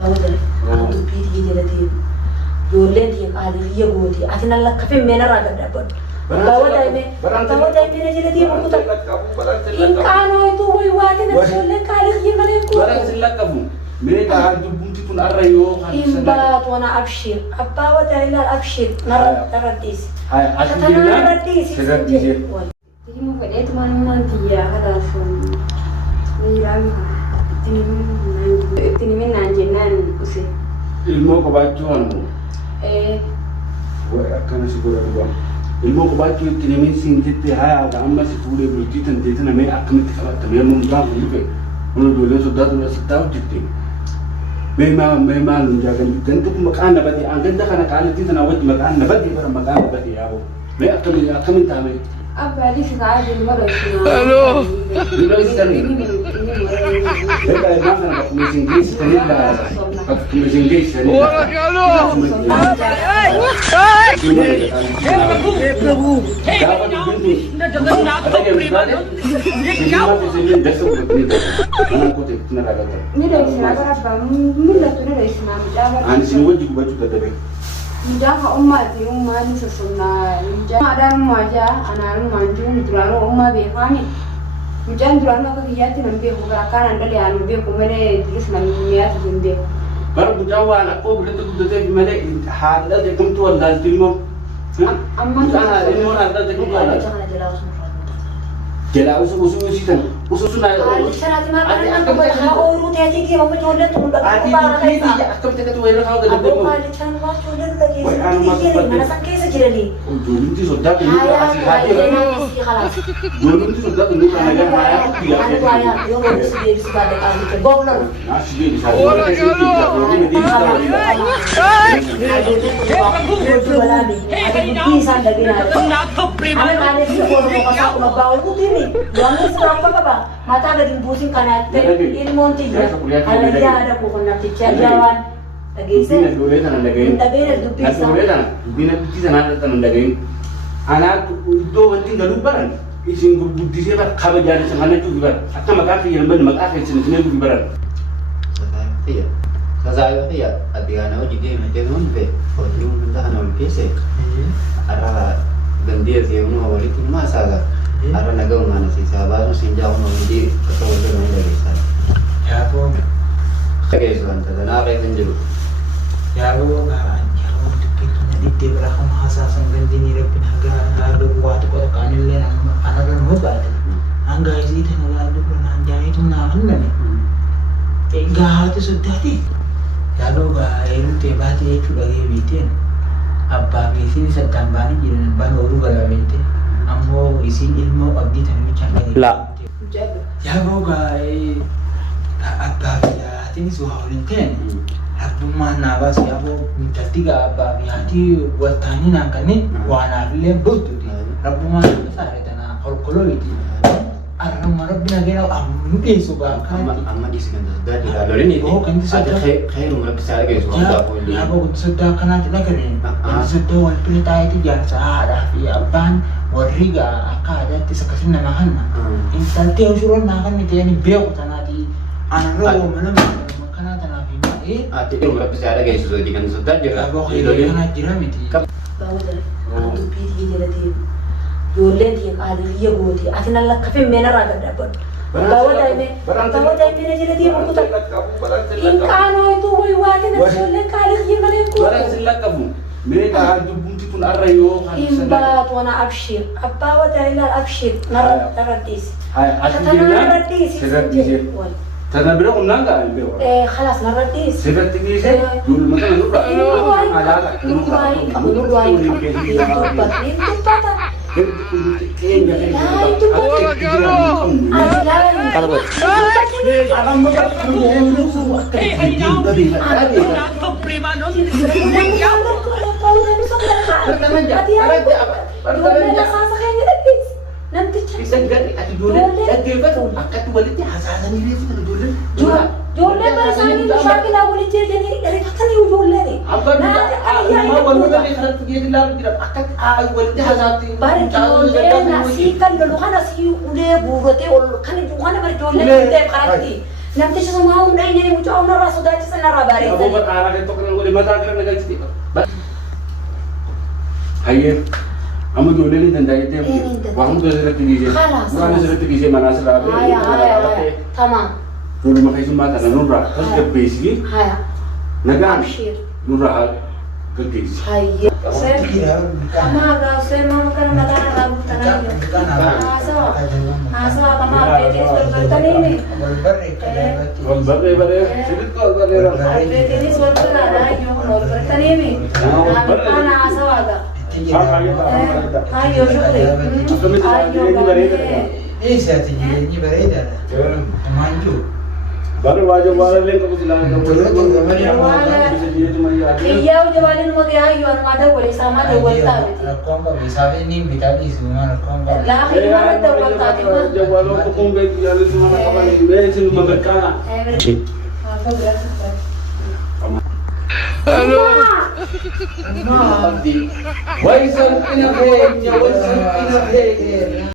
أنا بيتي جلدي يولد يقعد يجودي أتنا لك كفي من الرجال دبل bawa dai jadi dia buku tak in kano itu woi watin sulle kali gimana aku barang silak kamu mereka hadu bunti pun arrayo imba tuana abshir bawa dai la abshir nar taradis taradis jadi mau pada teman-teman dia ada pun miram ini nanjenan usi ilmu kebajuan woi akan segera dua ilmu kebacu tinimin sintitti haya ada amma si pule bulti tante tana me akmit kala tamir mun ga bulbe mun dole so da dole su taw jitti me ma jaga gantu makana badi an ganda kana kala tana wajhi makana badi bara makana badi yabo me akmin ta me abba di sikaje mara shi hello dilo istani beta ma kana ko mesin gis tani da ko mesin gis tani ora galo Prabhu Mujaha ummati ummani sesuna ada remaja anak remaja mudrano umma behani mujan drano ke hiyati nambe hubarakan anda lian nambe kumere terus namiyat jinde baru mujawa anakku begitu begitu gimana hada dekum tuan dan tilmo amma ana ilmu ada dekum kana jela usu sitan usu suna sanati ma kana ko ha oru te ati ki mo chole tu ba ko para kai ya akam te tu welo kau gede ko ali chan wa chole ta ke ki mana sanke se jirali dulun ti sodda ni asi hati dulun ti sodda ni kana ya haya ki ya yo mo se se ba de ali ke governor nasi di sana ora galo mata ada dibusin karena ilmu tiga ada dia ada pokok nanti jalan lagi bina dole tan lagain bina dupi dole tan bina dupi tan tan lagain anak do wanti galu baran isin buddi se ba khaba jari sanana tu bar atta maka fi yamba maka fi sin sin bu baran saya ya adiana jadi macam be kalau minta kana pese ara gandia dia uno awali tu masalah ara nagaw mana si sahabat sinja uno di ketemu dengan dari sana ya po okay so anta na kay tinjulu ya po ya po dipito na dite para kung hasasan gandi ni repin haga ada buat ko kanil le anaran mo ba ang guys ite na lado ko na anjay itu na ano ni gahati sudati ya po ba iru te ba ti itu lagi bitin abba bisin sa tambani jiran ba oru gala binte ammo isin ilmu abdi tanmi changani la ya po ga abba ya tini suhawlin ten Abdumma na ba siya po mintartiga abba hati watani na kani wana bile butu di Abdumma na sa reta na kolkolo iti arang marabina gena amnu eso ba amma di seganda sudah di lalu ini oh kan ada khairum rabbi saya guys ya ya po sudah kana tina kare sudah wal pinita iti jan sa ada ya abban wariga akada ti sakasin na mahan na instanti usuron na kan iti yani beo tanati anaro manam kana tanafi khairum rabbi saya guys sudah di kan sudah ya po kana jiram iti bawa dai aku bidi jadi يولد يقعد يجودي أتنا لك كفي من الرجال دبل bawa dai me jadi dia buku tak in kano itu woi watin sulle kali gimana aku barang silak kamu mereka hadu bunti pun arrayo imba tuana abshir bawa dai la abshir nar taradis taradis Karena beliau menangga beliau. خلاص نرديس. Seperti ini saya dulu makan dulu ada dulu dua itu nanti bisa enggak ada dulu ada apa akad walidnya hasasan ini itu dulu dulu bersani mashakil awal jadi rifatan dulu nih ما والله اللي خلت تجي لله كده akad walidnya hasatin bari dulu nasi kan dulu kan nasi udah burote kan juga kan bari dulu kita karati Namtichi sun haa hunda inni mucaa hundarraa sodaachisan irraa Aboo bareedan. baqaaraa kan tokko wali mataa gara nagalchiti. Hayyee amma ijoolleen hin danda'ettee waan hunda asirratti dhiisee waan asirratti dhiisee manaa sirraa Haya. Tamam. Ijoollee keessummaa kana nurraa tasgabbeessii Haya. nagaan Abshir. nurraa gaggeessi. Hayye. Kama agak saya mau kan malah rabu tanah. Hasawa kama abete berbertan ini. Wal barree baree sirriitti wal barree rafu. Abete ini berbertan ada yang berbertan ini. Karena hasawa agak. Ayo syukri. Ayo Manju. Baru wajah wala leng kamu silakan kamu. iya udah balik mau dia ayo anu ada boleh sama ada boleh tahu. Kompa bisa ini kita di semua kompa. Lah ini mana ada boleh tahu mah. Jawab aku kumbe biar semua nak apa ini besin memberikan. Apa berasa? Halo. Waisan ina he, waisan ina he.